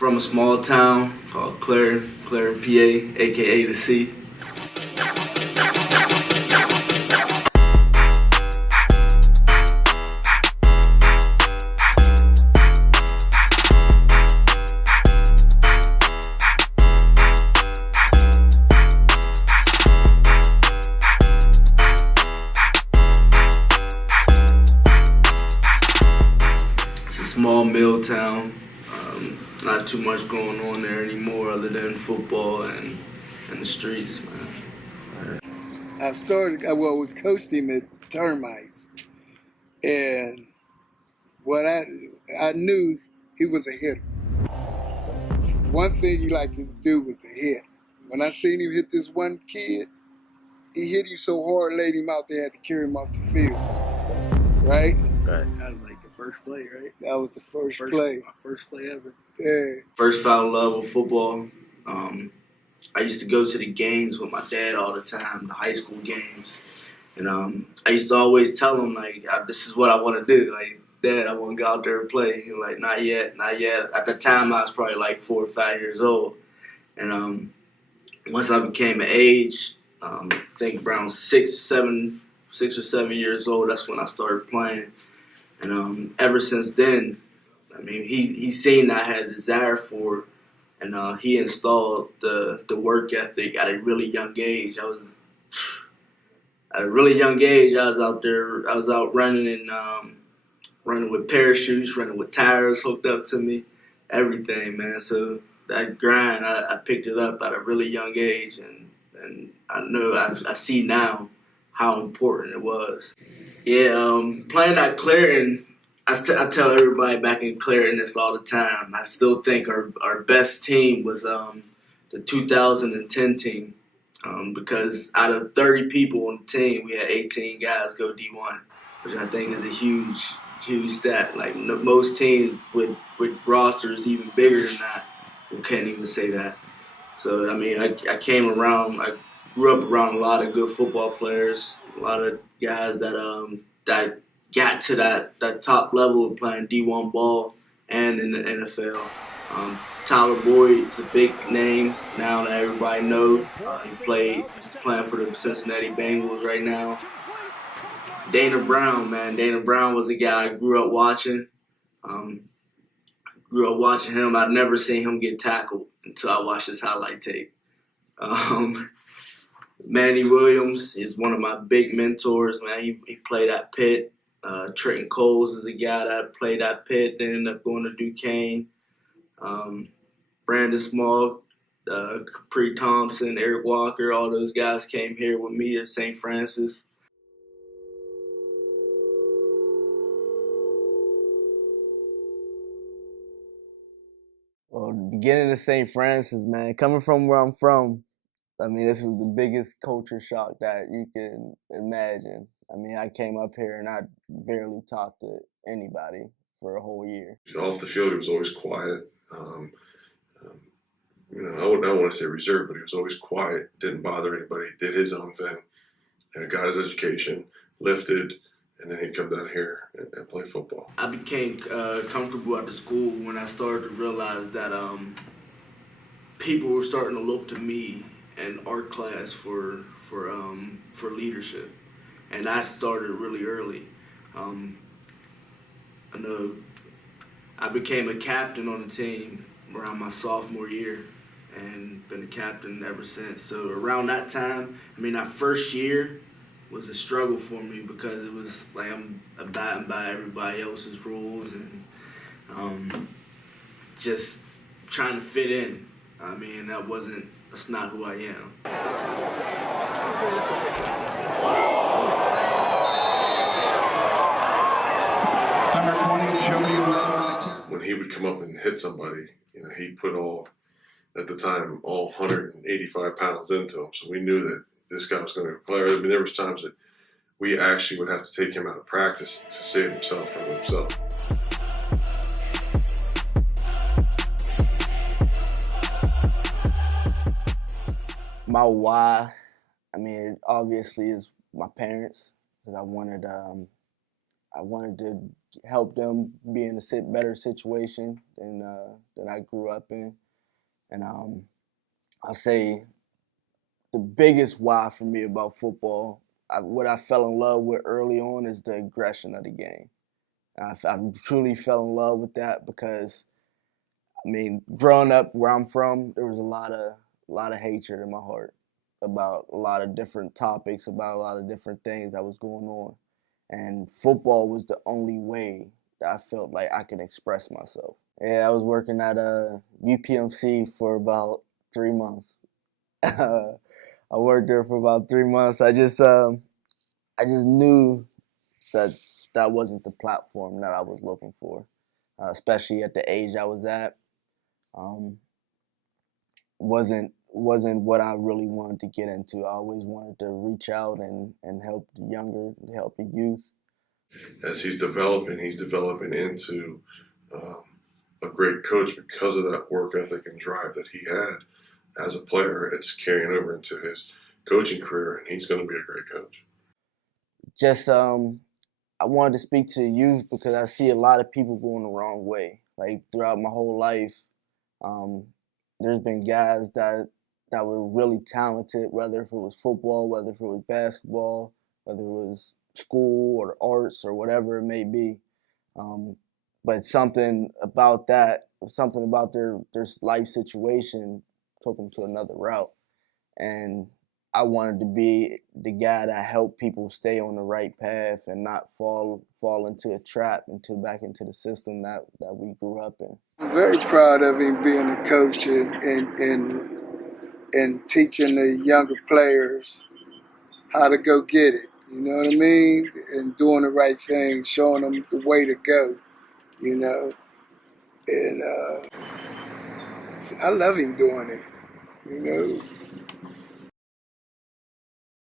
from a small town called Clare, PA, aka the C. It's a small mill town. Not too much going on there anymore other than football and the streets, man. I started, we coached him at Termites. And what I knew he was a hitter. One thing he liked to do was to hit. When I seen him hit this one kid, he hit him so hard, laid him out there, had to carry him off the field. Right? That was like the first play, right? That was the first play. My first play ever. Yeah. First fell in love with football. I used to go to the games with my dad all the time, the high school games. And I used to always tell him, like, this is what I want to do. Like, Dad, I want to go out there and play. He was like, not yet, not yet. At the time, I was probably like 4 or 5 years old. And once I became an age, I think around 6 or 7 years old, that's when I started playing. And ever since then, I mean, he seen I had a desire for it, and he installed the work ethic at a really young age. At a really young age, I was out there. I was out running and running with parachutes, running with tires hooked up to me, everything, man. So that grind, I picked it up at a really young age, and I know I see now how important it was. Yeah, playing at Clarion, I tell everybody back in Clarion this all the time. I still think our best team was the 2010 team because out of 30 people on the team, we had 18 guys go D1, which I think is a huge stat. Like most teams with rosters even bigger than that, we can't even say that. So, I mean, I came around, I grew up around a lot of good football players, a lot of guys that got to that top level of playing D1 ball and in the NFL. Tyler Boyd is a big name now that everybody knows. He's playing for the Cincinnati Bengals right now. Dana Brown, man. Dana Brown was a guy I grew up watching. Him. I'd never seen him get tackled until I watched his highlight tape. Manny Williams is one of my big mentors, man. He played at Pitt. Trenton Coles is a guy that played at Pitt, then ended up going to Duquesne. Brandon Small, Capri Thompson, Eric Walker, all those guys came here with me at St. Francis. Well, the beginning of St. Francis, man, coming from where I'm from, I mean, this was the biggest culture shock that you can imagine. I mean, I came up here and I barely talked to anybody for a whole year. Off the field, he was always quiet. I don't want to say reserved, but he was always quiet, didn't bother anybody, did his own thing, and got his education, lifted, and then he'd come down here and play football. I became comfortable at the school when I started to realize that people were starting to look to me and art class for leadership, and that started really early. I know I became a captain on the team around my sophomore year, and been a captain ever since. So around that time, I mean, that first year was a struggle for me because it was like I'm abiding by everybody else's rules and just trying to fit in. I mean, that's not who I am. When he would come up and hit somebody, he put all 185 pounds into him. So we knew that this guy was going to be a player. I mean, there was times that we actually would have to take him out of practice to save himself from himself. My why, I mean, it obviously is my parents, because I wanted I wanted to help them be in a better situation than I grew up in. And I'll say the biggest why for me about football, what I fell in love with early on is the aggression of the game. I truly fell in love with that because, I mean, growing up where I'm from, there was a lot of hatred in my heart about a lot of different topics, about a lot of different things that was going on, and football was the only way that I felt like I could express myself. Yeah, I was working at a UPMC for about 3 months. I worked there for about 3 months. I just knew that that wasn't the platform that I was looking for, especially at the age I was at. Um, wasn't what I really wanted to get into. I always wanted to reach out and help the youth. As he's developing into um, a great coach because of that work ethic and drive that he had as a player. It's carrying over into his coaching career, and he's going to be a great coach. Just I wanted to speak to the youth because I see a lot of people going the wrong way. Like throughout my whole life, um, there's been guys that were really talented, whether if it was football, whether if it was basketball, whether it was school or arts or whatever it may be. Um, but something about their life situation took them to another route, and I wanted to be the guy that helped people stay on the right path and not fall into a trap back into the system that we grew up in. I'm very proud of him being a coach and teaching the younger players how to go get it. You know what I mean? And doing the right thing, showing them the way to go. You know, and I love him doing it. You know,